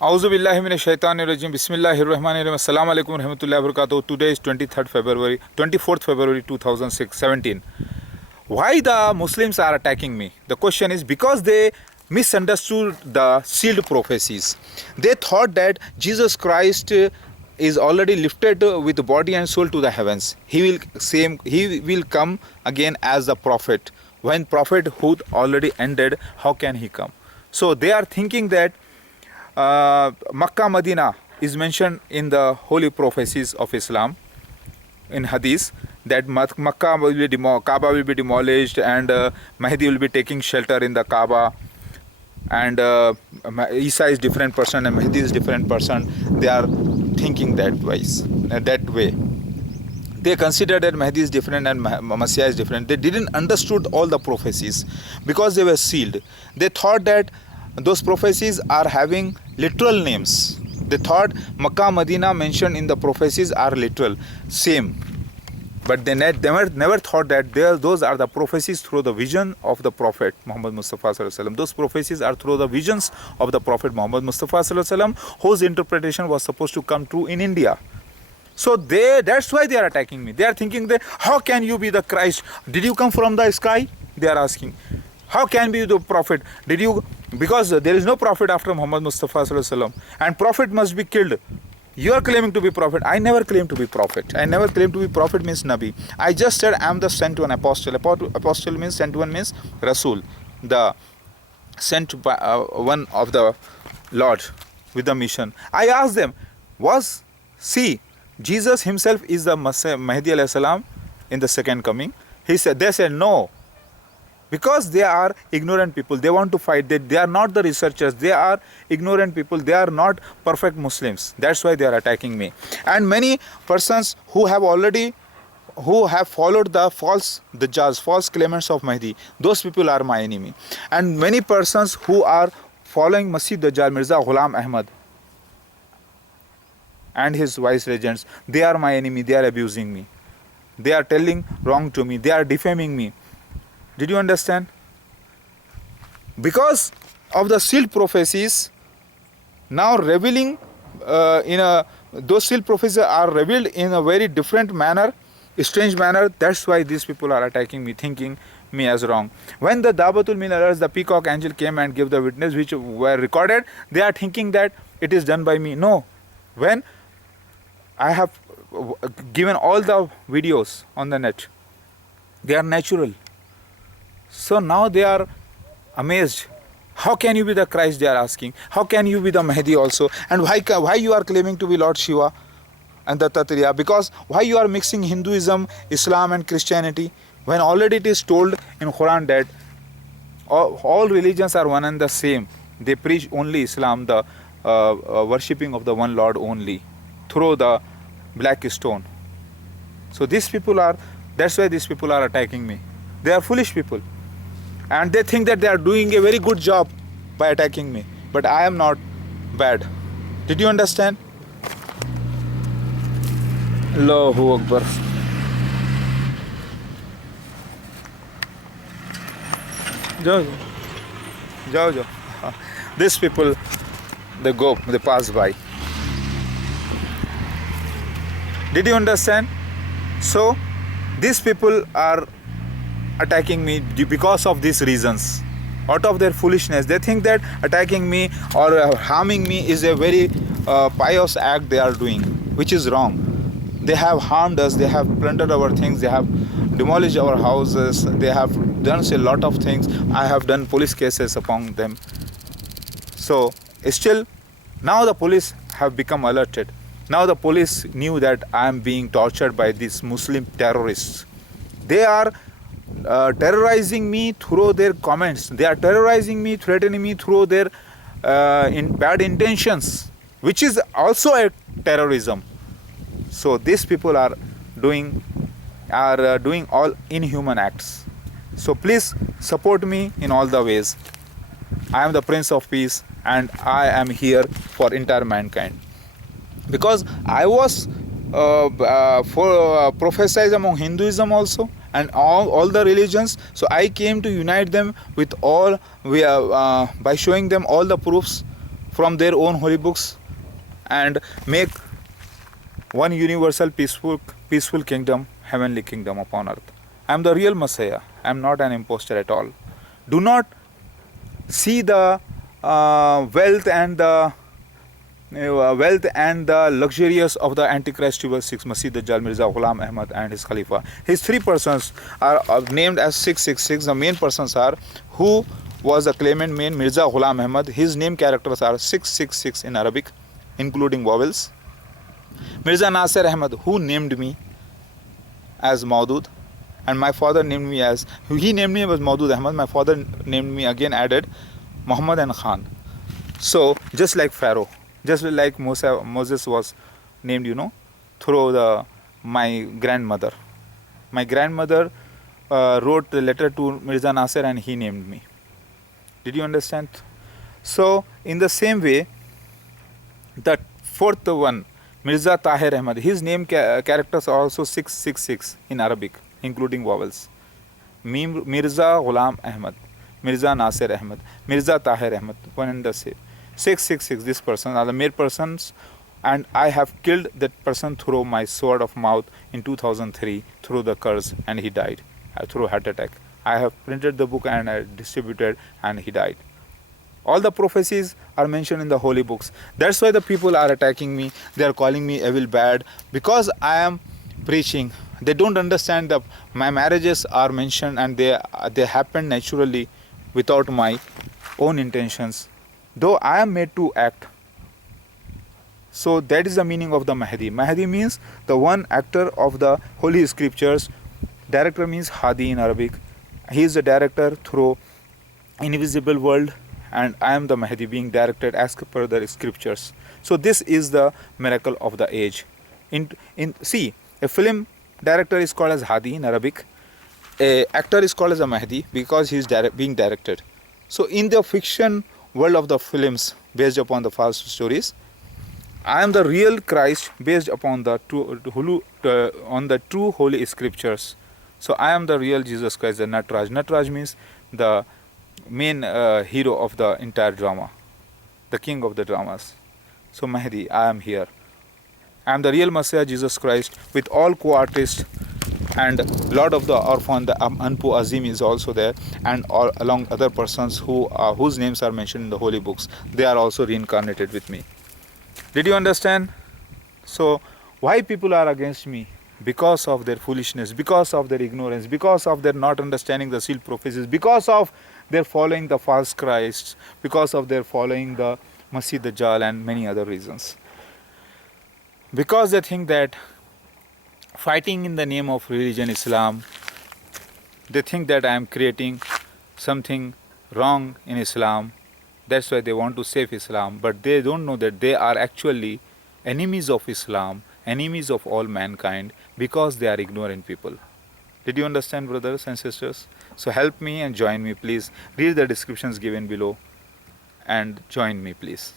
Auzu billahi minash shaitanir rajim. Bismillahir rahmanir rahim. Assalamu alaikum warahmatullahi wabarakatuh. Today is 24th February 2017. Why the Muslims are attacking me? The question is because they misunderstood the sealed prophecies. They thought that Jesus Christ is already lifted with body and soul to the heavens. He will come again as the prophet. When prophethood already ended, how can he come? So they are thinking that Makkah Medina is mentioned in the holy prophecies of Islam in Hadith that Makkah will be Kaaba will be demolished and Mahdi will be taking shelter in the Kaaba, and Isa is different person and Mahdi is different person. They are thinking that way. They consider that Mahdi is different and Messiah is different. They didn't understood all the prophecies because they were sealed. They thought that those prophecies are having literal names. They thought Makkah, Medina mentioned in the prophecies are literal, same. But they never thought that those are the prophecies through the vision of the Prophet Muhammad Mustafa Sallallahu Alaihi Wasallam. Those prophecies are through the visions of the Prophet Muhammad Mustafa Sallallahu Alaihi Wasallam, whose interpretation was supposed to come true in India. So that's why they are attacking me. They are thinking that how can you be the Christ? Did you come from the sky? They are asking. How can be the prophet? Because there is no prophet after Muhammad Mustafa Sallallahu Alaihi Wasallam, and prophet must be killed. You are claiming to be prophet. I never claim to be prophet. I never claim to be prophet means Nabi. I just said I am the sent one apostle. Apostle means sent one means Rasul, the sent one of the Lord with the mission. I asked them, see, Jesus himself is the Mahdi alayhi salam in the second coming? They said no. Because they are ignorant people, they want to fight. They are not the researchers, they are ignorant people, they are not perfect Muslims. That's why they are attacking me. And many persons who have followed the false Dajjals, false claimants of Mahdi, those people are my enemy. And many persons who are following Masih Dajjal, Mirza Ghulam Ahmad and his vice regents, they are my enemy. They are abusing me, they are telling wrong to me, they are defaming me. Did you understand? Because of the sealed prophecies now revealing those sealed prophecies are revealed in a very different manner, strange manner. That's why these people are attacking me, thinking me as wrong. When the Dabatul Minarars, the peacock angel, came and gave the witness which were recorded, they are thinking that it is done by me. No. When I have given all the videos on the net, they are natural. So now they are amazed. How can you be the Christ, they are asking. How can you be the Mahdi also? And why you are claiming to be Lord Shiva and the Tattriya? Because why you are mixing Hinduism, Islam and Christianity, when already it is told in Quran that all religions are one and the same. They preach only Islam, the worshipping of the one Lord only, through the black stone. So that's why these people are attacking me. They are foolish people. And they think that they are doing a very good job by attacking me. But I am not bad. Did you understand? Allahu Akbar. Jao. These people, they pass by. Did you understand? So, these people are attacking me because of these reasons. Out of their foolishness, they think that attacking me or harming me is a very pious act they are doing, which is wrong. They have harmed us, they have plundered our things, they have demolished our houses, they have done a lot of things. I have done police cases upon them. So still, now the police have become alerted. Now the police knew that I am being tortured by these Muslim terrorists. They are terrorizing me through their comments. They are terrorizing me, threatening me through their bad intentions, which is also a terrorism. So these people are doing all inhuman acts. So please support me in all the ways. I am the Prince of Peace and I am here for entire mankind. Because I was prophesied among Hinduism also and all the religions. So I came to unite them with all by showing them all the proofs from their own holy books and make one universal peaceful kingdom, heavenly kingdom upon earth. I am the real Messiah. I am not an impostor at all. Do not see the wealth and the luxurious of the Antichrist Triple Six, Masih Dajjal, Mirza Ghulam Ahmad and his Khalifa. His three persons are named as 666. The main persons are who was the claimant main Mirza Ghulam Ahmad. His name characters are 666 in Arabic, including vowels. Mirza Nasir Ahmad, who named me as Maudud, and my father named me as, he named me as Maudud Ahmad, my father named me again, added Muhammad and Khan. So just like Pharaoh, just like Moses was named, through my grandmother. My grandmother wrote the letter to Mirza Nasir and he named me. Did you understand? So in the same way, the fourth one, Mirza Tahir Ahmad, his name characters are also 666 in Arabic, including vowels. Mirza Ghulam Ahmad, Mirza Nasir Ahmad, Mirza Tahir Ahmad, one and the same. 666, this person are the mere persons, and I have killed that person through my sword of mouth in 2003 through the curse, and he died through heart attack. I have printed the book and I distributed, and he died. All the prophecies are mentioned in the holy books. That's why the people are attacking me. They are calling me evil, bad, because I am preaching. They don't understand that my marriages are mentioned and they happen naturally without my own intentions, though I am made to act. So that is the meaning of the Mahdi. Mahdi means the one actor of the holy scriptures. Director means Hadi in Arabic. He is the director through invisible world, and I am the Mahdi being directed as per the scriptures. So this is the miracle of the age. See, a film director is called as Hadi in Arabic. A actor is called as a Mahdi because he is being directed. So in the fiction world of the films based upon the false stories, I am the real Christ based upon the true holy scriptures. So I am the real Jesus Christ, the Natraj. Natraj means the main hero of the entire drama, the king of the dramas. So Mahdi, I am here. I am the real Messiah, Jesus Christ, with all co-artists, and Lord of the Orphan, the Anpu Azim is also there, and all along other persons whose names are mentioned in the holy books. They are also reincarnated with me. Did you understand? So why people are against me? Because of their foolishness, because of their ignorance, because of their not understanding the sealed prophecies, because of their following the false Christs, because of their following the Masih Dajjal and many other reasons. Because they think that fighting in the name of religion Islam, they think that I am creating something wrong in Islam. That's why they want to save Islam, but they don't know that they are actually enemies of Islam, enemies of all mankind, because they are ignorant people. Did you understand, brothers and sisters? So help me and join me, please. Read the descriptions given below and join me, please.